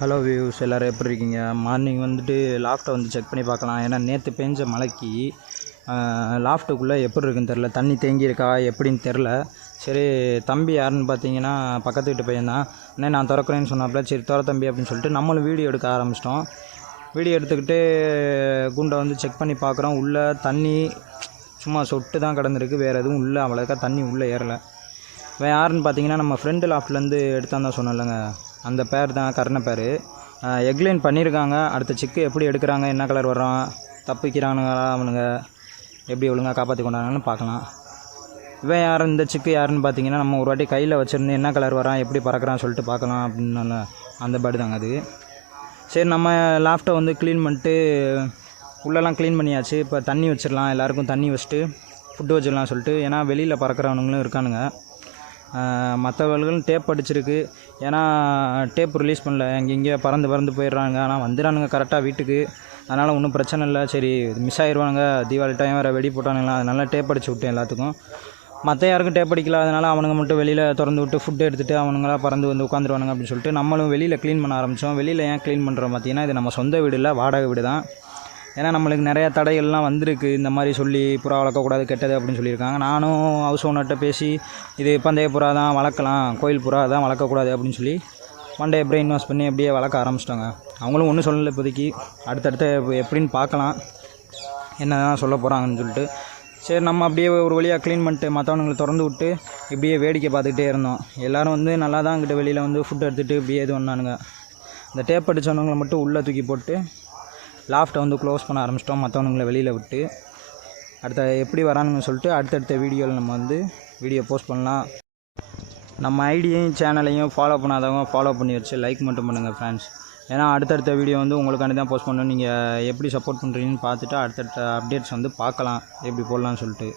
Hello views எல்லோரும் எப்படி இருக்கீங்க? மார்னிங் வந்துட்டு லாஃப்ட்டை வந்து செக் பண்ணி பார்க்கலாம். ஏன்னா நேற்று பெஞ்ச மழைக்கு லாஃப்ட்டுக்குள்ளே எப்படி இருக்குன்னு தெரில, தண்ணி தேங்கியிருக்கா எப்படின்னு தெரில. சரி, தம்பி யாருன்னு பார்த்தீங்கன்னா பக்கத்து வீட்டு பையன்தான். அண்ணே நான் திறக்கிறேன்னு சொன்னாப்புல. சரி திற தம்பி அப்படின்னு சொல்லிட்டு நம்மளும் வீடியோ எடுக்க ஆரம்பிச்சிட்டோம். வீடியோ எடுத்துக்கிட்டு குண்டை வந்து செக் பண்ணி பார்க்குறோம். உள்ளே தண்ணி சும்மா சொட்டு தான் கிடந்திருக்கு, வேறு எதுவும் உள்ளே அவ்வளோக்கா தண்ணி உள்ளே ஏறலை. இவன் யாருன்னு பார்த்தீங்கன்னா நம்ம ஃப்ரெண்டு லாஃப்ட்லேருந்து எடுத்தாந்தான் சொன்னேன்லங்க, அந்த பேர் தான் கர்ண பேர். எக்லைன் பண்ணியிருக்காங்க. அடுத்த செக்கு எப்படி எடுக்கிறாங்க, என்ன கலர் வர்றான், தப்பிக்கிறானுங்களா அவனுங்க, எப்படி ஒழுங்காக காப்பாற்றி கொண்டாங்கன்னு பார்க்கலாம். இவன் யார், இந்த செக்கு யாருன்னு பார்த்தீங்கன்னா நம்ம ஒரு வாட்டி கையில் வச்சுருந்து என்ன கலர் வரான் எப்படி பறக்கிறான்னு சொல்லிட்டு பார்க்கலாம் அப்படின்னு அந்த பேர்டு தாங்க அது. சரி, நம்ம லாஃப்ட்டை வந்து க்ளீன் பண்ணிட்டு உள்ளெல்லாம் க்ளீன் பண்ணியாச்சு. இப்போ தண்ணி வச்சிடலாம், எல்லாேருக்கும் தண்ணி வச்சுட்டு ஃபுட்டு வச்சிடலாம் சொல்லிட்டு. ஏன்னா வெளியில் பறக்கிறவனுங்களும் இருக்கானுங்க. மற்றவர்களும் டேப் அடிச்சிருக்கு. ஏன்னா டேப் ரிலீஸ் பண்ணல, இங்கே பறந்து போயிடுறாங்க. ஆனால் வந்துடுறானுங்க கரெக்டாக வீட்டுக்கு. அதனால் ஒன்றும் பிரச்சனை இல்லை. சரி, மிஸ் ஆகிடுவானுங்க, தீபாவளி டைம் வேறு வெடி போட்டானுங்களா, அதனால் டேப் அடிச்சு விட்டேன் எல்லாத்துக்கும். மற்ற யாருக்கும் டேப் அடிக்கல, அதனால் அவனுங்க மட்டும் வெளியில் திறந்து விட்டு ஃபுட்டு எடுத்துகிட்டு அவனுங்களா பறந்து வந்து உட்காந்துருவானுங்க அப்படின்னு சொல்லிட்டு நம்மளும் வெளியில் க்ளீன் பண்ண ஆரம்பித்தோம். வெளியில் ஏன் க்ளீன் பண்ணுறோம் பார்த்தீங்கன்னா, இது நம்ம சொந்த வீடு இல்லை, வாடகை வீடு தான். ஏன்னா நம்மளுக்கு நிறையா தடைகள்லாம் வந்திருக்கு. இந்த மாதிரி சொல்லி புறா வளர்க்கக்கூடாது, கெட்டது அப்படின்னு சொல்லியிருக்காங்க. நானும் ஹவுஸ் ஓனர்கிட்ட பேசி இது பந்தய புறா தான் வளர்க்கலாம், கோயில் புறா தான் வளர்க்கக்கூடாது அப்படின்னு சொல்லி மண்டே பிரெயின் வாஷ் பண்ணி அப்படியே வளர்க்க ஆரம்பிச்சிட்டாங்க. அவங்களும் ஒன்றும் சொல்லலை இப்போதைக்கு. அடுத்தடுத்து எப்படின்னு பார்க்கலாம் என்ன தான் சொல்ல போகிறாங்கன்னு சொல்லிட்டு. சரி, நம்ம அப்படியே ஒரு வழியாக க்ளீன் பண்ணிட்டு மற்றவனுங்களை திறந்து விட்டு இப்படியே வேடிக்கை பார்த்துக்கிட்டே இருந்தோம். எல்லோரும் வந்து நல்லா தான் இங்கிட்ட வெளியில் வந்து ஃபுட் எடுத்துகிட்டு இப்படியே இது பண்ணானுங்க. இந்த டேப் அடித்தவனுங்களை மட்டும் உள்ளே தூக்கி போட்டு லாஃப்ட்டை வந்து க்ளோஸ் பண்ண ஆரம்பிச்சிட்டோம், மற்றவனுங்களை வெளியில் விட்டு. அடுத்த எப்படி வரானுங்கன்னு சொல்லிட்டு அடுத்தடுத்த வீடியோவில் நம்ம வந்து வீடியோ போஸ்ட் பண்ணலாம். நம்ம ஐடியையும் சேனலையும் ஃபாலோ பண்ணாதவங்க ஃபாலோ பண்ணி வச்சு லைக் மட்டும் பண்ணுங்கள் ஃப்ரெண்ட்ஸ். ஏன்னா அடுத்தடுத்த வீடியோ வந்து உங்களுக்காண்டி தான் போஸ்ட் பண்ணணும். நீங்கள் எப்படி சப்போர்ட் பண்ணுறீங்கன்னு பார்த்துட்டு அடுத்தடுத்த அப்டேட்ஸ் வந்து பார்க்கலாம் எப்படி போடலான்னு சொல்லிட்டு.